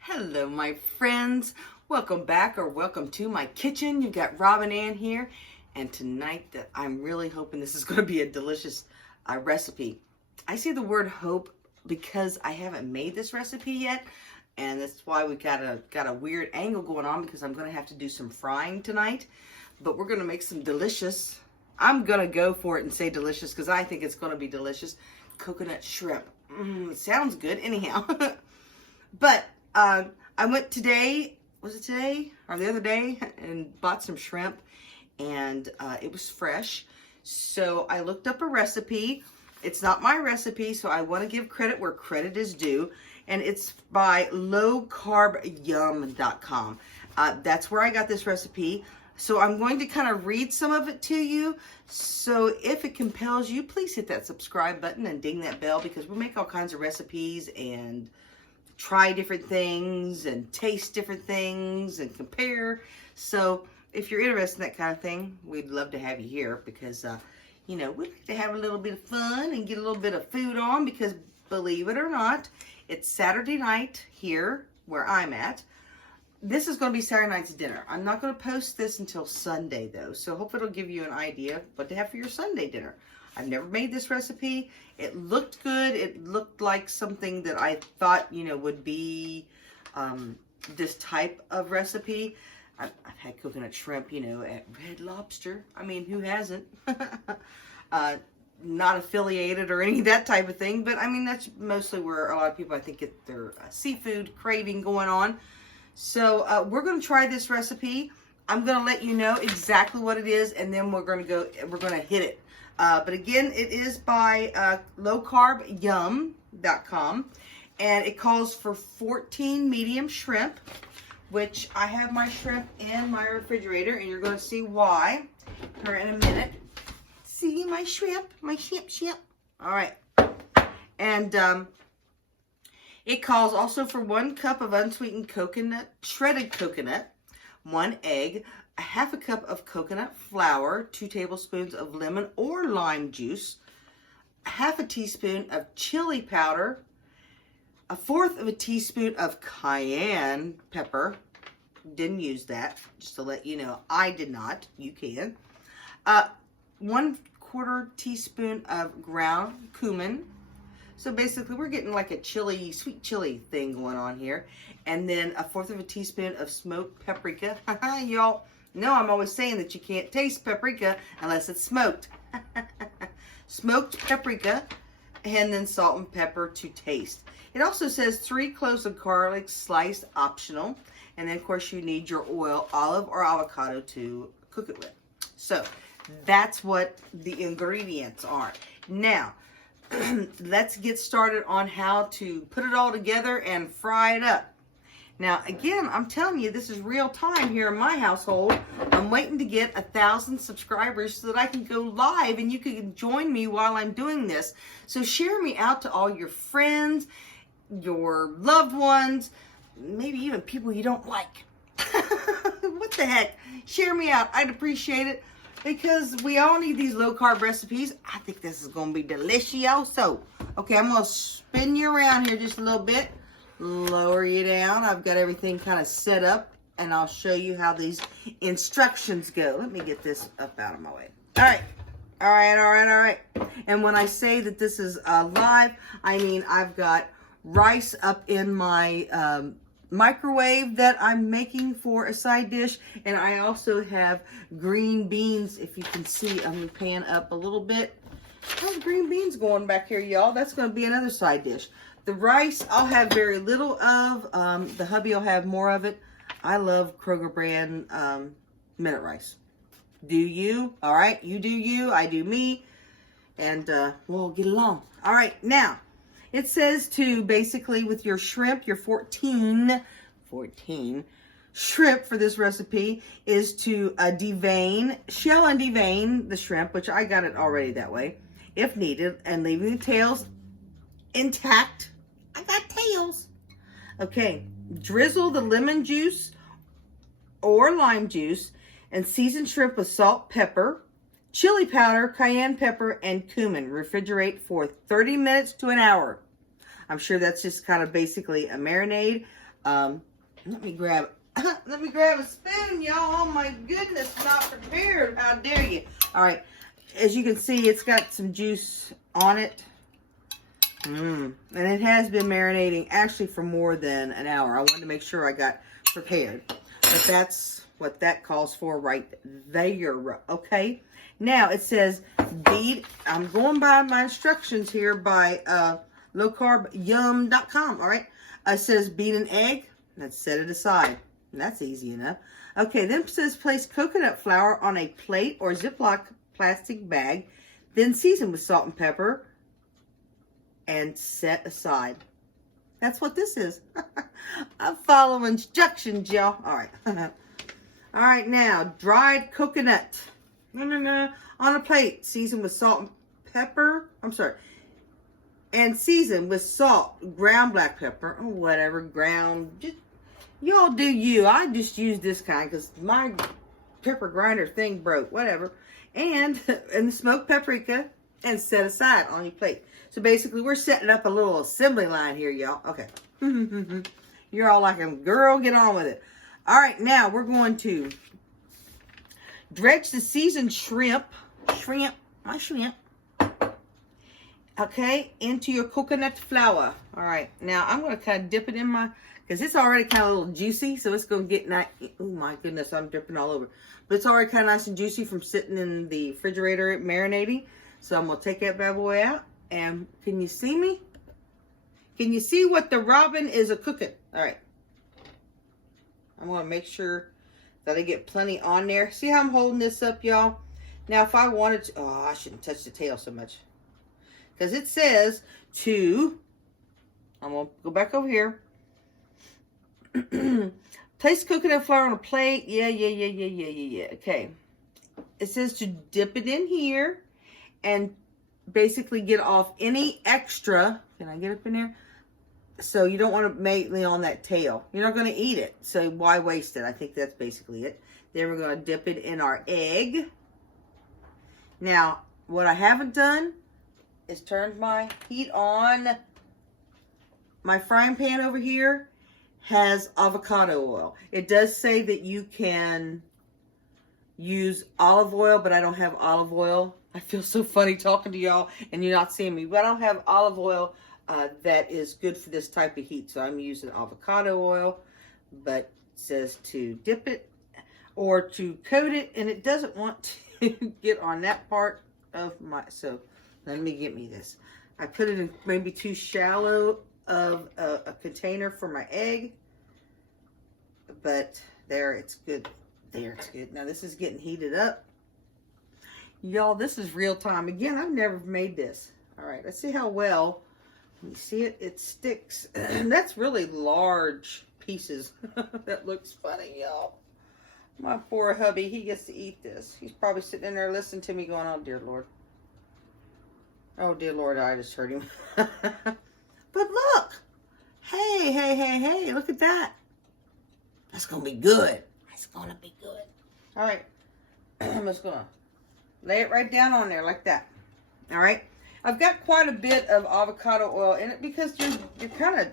Hello, my friends. Welcome back or welcome to my kitchen. You got Robin Ann here, and tonight I'm really hoping this is going to be a delicious recipe. I say the word hope because I haven't made this recipe yet, and that's why we got a weird angle going on because I'm going to have to do some frying tonight. But we're going to make some delicious. I'm going to go for it and say delicious because I think it's going to be delicious. Coconut shrimp. It sounds good anyhow. But I went today, was it today or the other day, and bought some shrimp, and it was fresh. So I looked up a recipe. It's not my recipe, so I want to give credit where credit is due, and it's by lowcarbyum.com. That's where I got this recipe. So I'm going to kind of read some of it to you. So if it compels you, please hit that subscribe button and ding that bell, because we make all kinds of recipes and try different things and taste different things and compare. So if you're interested in that kind of thing, we'd love to have you here because, we like to have a little bit of fun and get a little bit of food on because, believe it or not, it's Saturday night here where I'm at. This is going to be Saturday night's dinner. I'm not going to post this until Sunday, though, so hopefully it'll give you an idea of what to have for your Sunday dinner. I've never made this recipe. It looked good. It looked like something that I thought, would be this type of recipe. I've had coconut shrimp, at Red Lobster. I mean, who hasn't? Not affiliated or any of that type of thing, but I mean, that's mostly where a lot of people, I think, get their seafood craving going on. So we're going to try this recipe. I'm going to let you know exactly what it is, and then we're going to hit it. But again, it is by lowcarbyum.com, and it calls for 14 medium shrimp, which I have my shrimp in my refrigerator, and you're going to see why here in a minute. See my shrimp, shrimp. All right. And it calls also for 1 cup of unsweetened coconut, shredded coconut, 1 egg, a half a cup of coconut flour, 2 tablespoons of lemon or lime juice, a half a teaspoon of chili powder, a 1/4 of a teaspoon of cayenne pepper. Didn't use that, just to let you know. I did not. You can. 1/4 teaspoon of ground cumin. So basically, we're getting like a chili, sweet chili thing going on here. And then a 1/4 of a teaspoon of smoked paprika. Y'all know I'm always saying that you can't taste paprika unless it's smoked. Smoked paprika, and then salt and pepper to taste. It also says 3 cloves of garlic sliced, optional. And then, of course, you need your oil, olive or avocado to cook it with. So that's what the ingredients are. Now, let's get started on how to put it all together and fry it up. Now, again, I'm telling you, this is real time here in my household. I'm waiting to get 1,000 subscribers so that I can go live and you can join me while I'm doing this. So share me out to all your friends, your loved ones, maybe even people you don't like. What the heck? Share me out. I'd appreciate it. Because we all need these low-carb recipes. I think this is going to be delicioso. Okay, I'm going to spin you around here just a little bit. Lower you down. I've got everything kind of set up. And I'll show you how these instructions go. Let me get this up out of my way. All right. All right. And when I say that this is live, I mean I've got rice up in my microwave that I'm making for a side dish, and I also have green beans. If you can see, I'm going to pan up a little bit. How's green beans going back here, y'all? That's going to be another side dish. The rice I'll have very little of. The hubby will have more of it. I love Kroger brand minute rice. Do you? All right, you do you, I do me, and we'll get along. All right, now it says to basically with your shrimp, your 14 shrimp for this recipe is to shell and devein the shrimp, which I got it already that way, if needed, and leaving the tails intact. I got tails. Okay, drizzle the lemon juice or lime juice and season shrimp with salt, pepper, chili powder, cayenne pepper, and cumin. Refrigerate for 30 minutes to an hour. I'm sure that's just kind of basically a marinade. Let me grab let me grab a spoon, y'all. Oh my goodness, not prepared. How dare you? All right, as you can see, it's got some juice on it. And it has been marinating actually for more than an hour. I wanted to make sure I got prepared. But that's what that calls for right there. Okay. Now it says beat. I'm going by my instructions here by lowcarbyum.com. All right. It says beat an egg. Let's set it aside. That's easy enough. Okay. Then it says place coconut flour on a plate or Ziploc plastic bag. Then season with salt and pepper and set aside. That's what this is. I follow instructions, y'all. All right. All right, now, dried coconut. On a plate, seasoned with salt and pepper. I'm sorry. And seasoned with salt, ground black pepper, or whatever, ground. Just, y'all do you. I just use this kind because my pepper grinder thing broke. Whatever. And the smoked paprika and set aside on your plate. So basically, we're setting up a little assembly line here, y'all. Okay. You're all like, girl, get on with it. All right, now we're going to dredge the seasoned shrimp, okay, into your coconut flour. All right, now I'm going to kind of dip it in my, because it's already kind of a little juicy, so it's going to get nice. Oh my goodness, I'm dripping all over. But it's already kind of nice and juicy from sitting in the refrigerator marinating. So I'm going to take that bad boy out. And can you see me? Can you see what the robin is a-cooking? All right. I'm going to make sure that I get plenty on there. See how I'm holding this up, y'all? Now, if I wanted to... Oh, I shouldn't touch the tail so much. Because it says to... I'm going to go back over here. Place coconut flour on a plate. Yeah. Okay. It says to dip it in here and basically get off any extra. Can I get up in there? So you don't want to mainly on that tail. You're not going to eat it. So why waste it? I think that's basically it. Then we're going to dip it in our egg. Now, what I haven't done is turned my heat on. My frying pan over here has avocado oil. It does say that you can use olive oil, but I don't have olive oil. I feel so funny talking to y'all and you're not seeing me, but I don't have olive oil that is good for this type of heat. So I'm using avocado oil, but it says to dip it or to coat it, and it doesn't want to get on that part of my, so let me get me this. I put it in maybe too shallow of a container for my egg, but there, it's good. There, it's good. Now this is getting heated up. Y'all, this is real time. Again, I've never made this. All right, let's see how well. You see it? It sticks. That's really large pieces. That looks funny, y'all. My poor hubby, he gets to eat this. He's probably sitting in there listening to me going, oh, dear Lord. Oh, dear Lord, I just heard him. But look. Hey, look at that. That's going to be good. That's going to be good. All right. I'm just going to lay it right down on there like that. All right. I've got quite a bit of avocado oil in it because you're kind of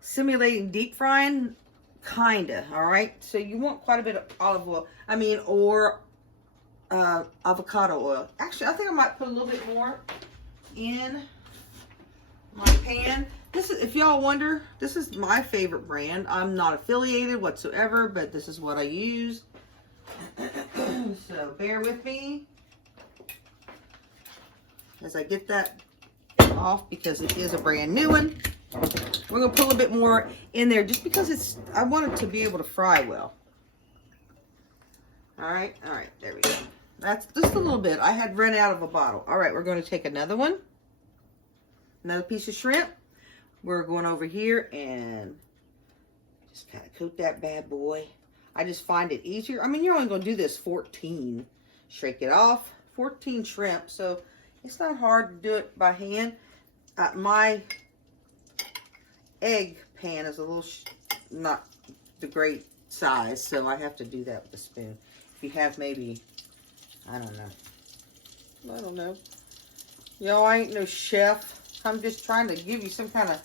simulating deep frying, kind of. All right. So you want quite a bit of olive oil. I mean, or avocado oil. Actually, I think I might put a little bit more in my pan. This is, if y'all wonder, this is my favorite brand. I'm not affiliated whatsoever, but this is what I use. So bear with me as I get that off because it is a brand new one. We're going to put a little bit more in there just because it's, I want it to be able to fry well. All right, there we go. That's just a little bit. I had run out of a bottle. All right, we're going to take another one. Another piece of shrimp. We're going over here and just kind of coat that bad boy. I just find it easier. I mean, you're only going to do this 14. Shake it off. 14 shrimp. So it's not hard to do it by hand. My egg pan is a little, not the great size. So I have to do that with a spoon. If you have maybe, I don't know. Y'all, I ain't no chef. I'm just trying to give you some kind of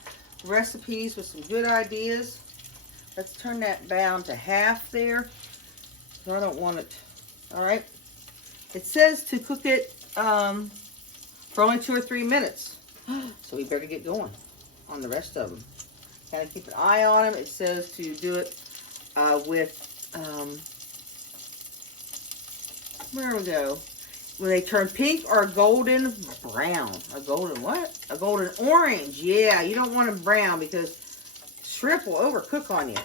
recipes with some good ideas. Let's turn that down to half there. I don't want it. All right. It says to cook it for only 2 or 3 minutes. So we better get going on the rest of them. Kind of keep an eye on them. It says to do it with, where we go? When they turn pink or a golden brown. A golden what? A golden orange. Yeah, you don't want them brown because shrimp will overcook on you.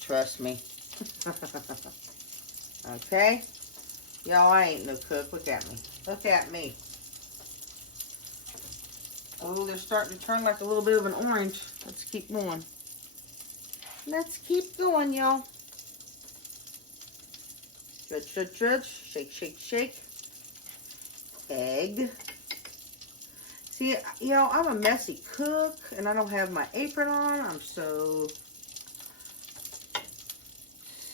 Trust me. Okay. Y'all, I ain't no cook. Look at me. Look at me. Oh, they're starting to turn like a little bit of an orange. Let's keep going. Let's keep going, y'all. Stretch, stretch, stretch. Shake, shake, shake. Egg. See, y'all, I'm a messy cook, and I don't have my apron on. I'm so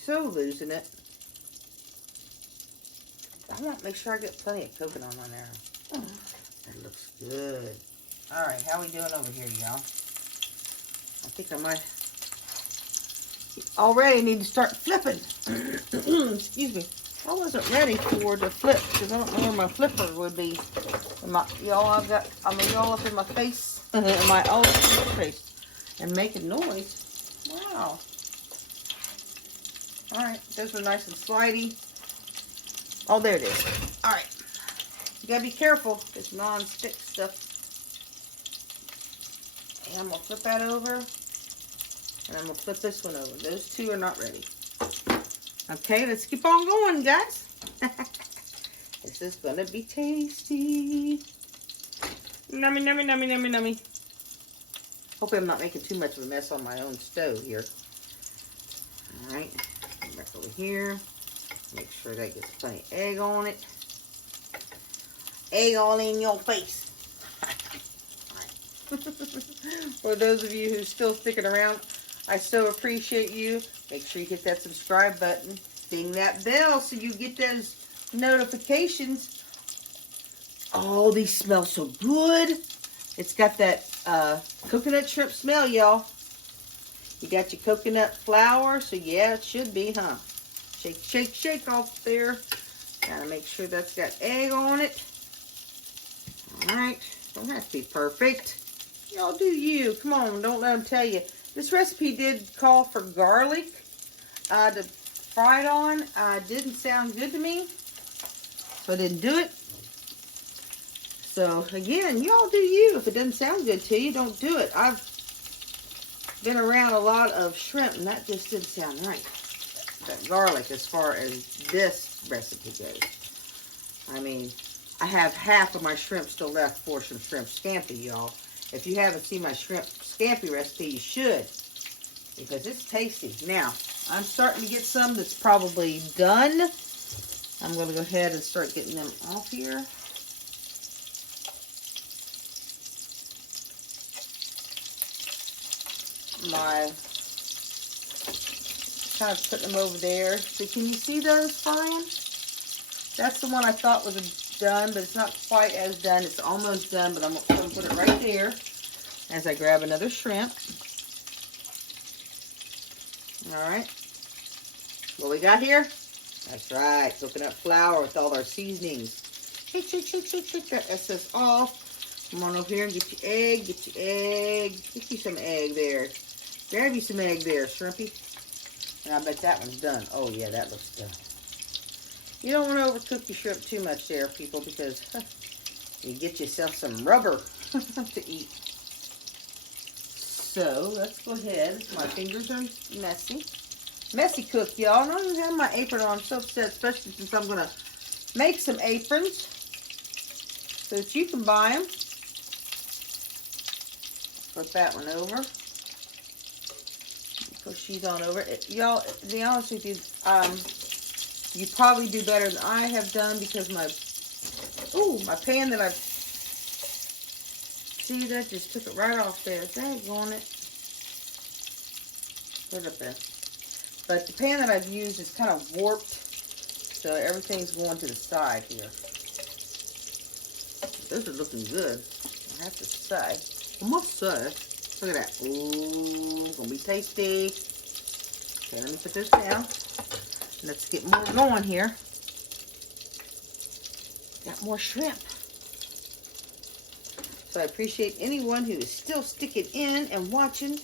losing it. I want to make sure I get plenty of coconut on there. That looks good. All right, how we doing over here, y'all? I think I might already need to start flipping. Excuse me. I wasn't ready for the flip because I don't know where my flipper would be. Y'all, I'm all up in my face, my old face, and making noise. Wow. All right, those are nice and slidey. Oh, there it is. All right. You gotta be careful. This non-stick stuff. And I'm gonna flip that over. And I'm gonna flip this one over. Those two are not ready. Okay, let's keep on going, guys. This is gonna be tasty. Nummy, nummy, nummy, nummy, nummy. Hope I'm not making too much of a mess on my own stove here. All right, come back over here. Make sure that gets plenty of egg on it. Egg all in your face. For those of you who's still sticking around, I so appreciate you. Make sure you hit that subscribe button. Ding that bell so you get those notifications. Oh, these smell so good. It's got that coconut shrimp smell, y'all. You got your coconut flour, so yeah, it should be, huh? Shake, shake, shake off there. Gotta make sure that's got egg on it. Alright, don't have to be perfect. Y'all do you. Come on, don't let them tell you. This recipe did call for garlic to fry it on. Didn't sound good to me, so I didn't do it. So, again, y'all do you. If it doesn't sound good to you, don't do it. I've been around a lot of shrimp, and that just didn't sound right. That garlic, as far as this recipe goes. I mean, I have half of my shrimp still left for some shrimp scampi, y'all. If you haven't seen my shrimp scampi recipe, you should, because it's tasty. Now, I'm starting to get some that's probably done. I'm going to go ahead and start getting them off here. Kind of putting them over there. So can you see those frying? That's the one I thought was done, but it's not quite as done. It's almost done, but I'm going to put it right there as I grab another shrimp. All right. What we got here? That's right. Coconut flour with all our seasonings. Shake, shake, shake, shake, shake that excess off. Come on over here and get your egg. Get your egg. Get you some egg there. Grab you some egg there, shrimpy. And I bet that one's done. Oh, yeah, that looks done. You don't want to overcook your shrimp too much there, people, because you get yourself some rubber to eat. So, let's go ahead. My fingers are messy. Messy cook, y'all. I don't even have my apron on. I'm so upset, especially since I'm going to make some aprons so that you can buy them. Flip that one over. Push these on over. Y'all, to be honest with you, you probably do better than I have done because my pan that I've, see, that just took it right off there. Dang on it. Put it up there. But the pan that I've used is kind of warped, so everything's going to the side here. Those are looking good. I have to say, I must say, look at that. Ooh, gonna be tasty. Okay, let me put this down. Let's get more going here. Got more shrimp. So I appreciate anyone who is still sticking in and watching.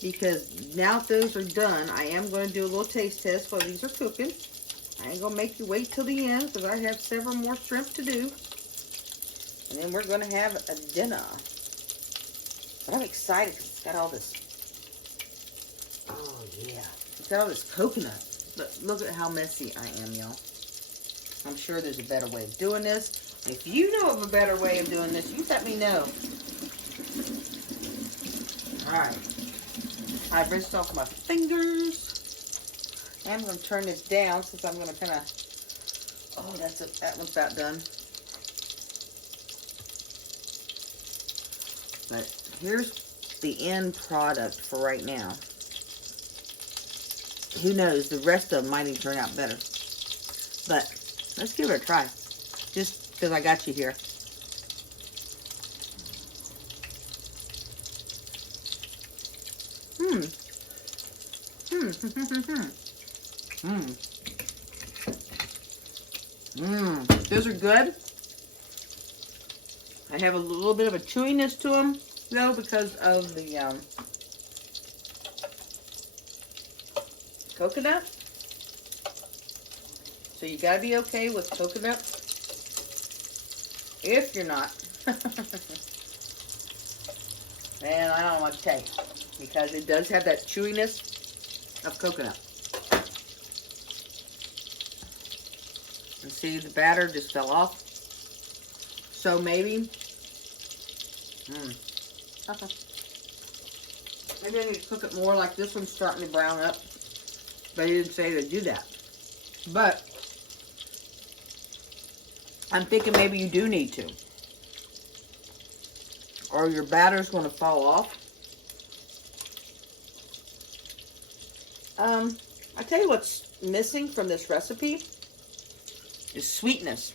Because now that those are done, I am going to do a little taste test while these are cooking. I ain't going to make you wait till the end because I have several more shrimp to do. And then we're going to have a dinner. But I'm excited because it's got all this. Oh, yeah. It's got all this coconut. But look at how messy I am, y'all. I'm sure there's a better way of doing this. If you know of a better way of doing this, you let me know. Alright. I've rinsed off my fingers. I'm going to turn this down since I'm going to kind of... Oh, that one's about done. But here's the end product for right now. Who knows, the rest of them might even turn out better. But let's give it a try. Just because I got you here. Those are good. I have a little bit of a chewiness to them, though, because of the coconut. So you gotta be okay with coconut. If you're not, man, I don't want to tell you, because it does have that chewiness of coconut. And see, the batter just fell off. So maybe, maybe I need to cook it more. Like this one's starting to brown up, but he didn't say to do that. But I'm thinking maybe you do need to, or your batter's going to fall off. I tell you what's missing from this recipe is sweetness.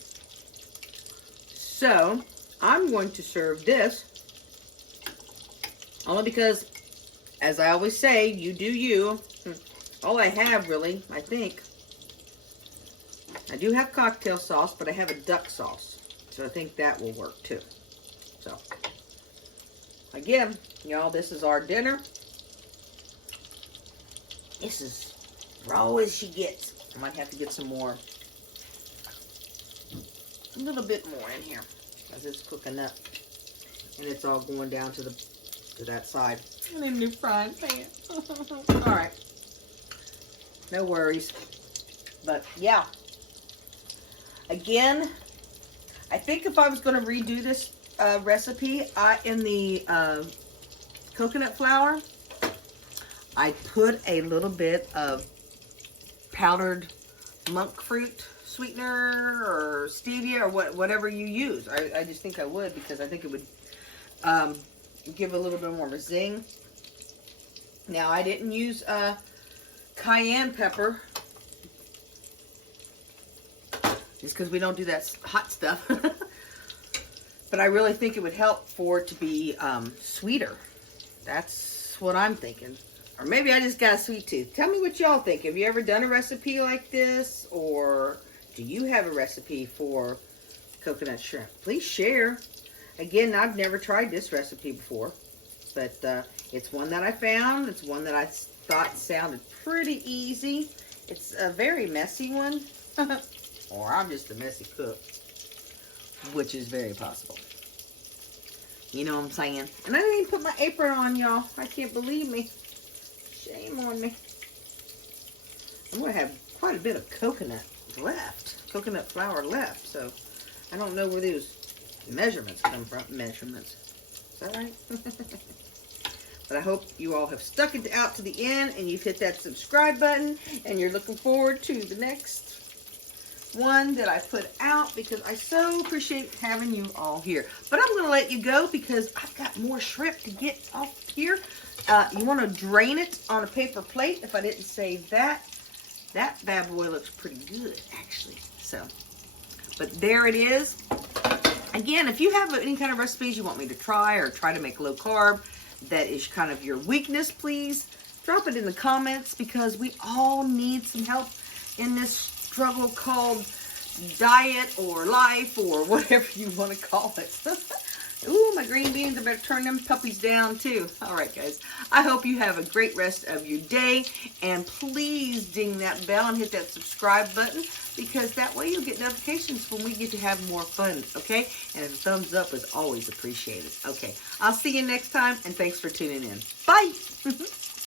So I'm going to serve this only because, as I always say, you do you. All I have really, I think, I do have cocktail sauce, but I have a duck sauce. So I think that will work too. So, again, y'all, this is our dinner. This is raw as she gets. I might have to get some more. A little bit more in here as it's cooking up. And it's all going down to that side. I need a new frying pan. Alright. No worries. But yeah. Again, I think if I was going to redo this recipe, in the coconut flour, I put a little bit of powdered monk fruit sweetener or stevia or whatever you use. I just think I would, because I think it would give a little bit more of a zing. Now, I didn't use cayenne pepper just because we don't do that hot stuff. But I really think it would help for it to be sweeter. That's what I'm thinking. Or maybe I just got a sweet tooth. Tell me what y'all think. Have you ever done a recipe like this? Or do you have a recipe for coconut shrimp? Please share. Again, I've never tried this recipe before. But it's one that I found. It's one that I thought sounded pretty easy. It's a very messy one. Or I'm just a messy cook. Which is very possible. You know what I'm saying? And I didn't even put my apron on, y'all. I can't believe me. Shame on me. I'm going to have quite a bit of coconut left. Coconut flour left. So, I don't know where those measurements come from. Measurements. Is that right? But I hope you all have stuck it out to the end. And you've hit that subscribe button. And you're looking forward to the next one that I put out, because I so appreciate having you all here. But I'm going to let you go because I've got more shrimp to get off here. You want to drain it on a paper plate. If I didn't say that, that bad boy looks pretty good, actually. So, but there it is. Again, if you have any kind of recipes you want me to try or try to make low carb, that is kind of your weakness, please drop it in the comments, because we all need some help in this struggle called diet or life or whatever you want to call it. Ooh, my green beans, I better turn them puppies down too. All right, guys. I hope you have a great rest of your day. And please ding that bell and hit that subscribe button, because that way you'll get notifications when we get to have more fun, okay? And a thumbs up is always appreciated. Okay, I'll see you next time, and thanks for tuning in. Bye!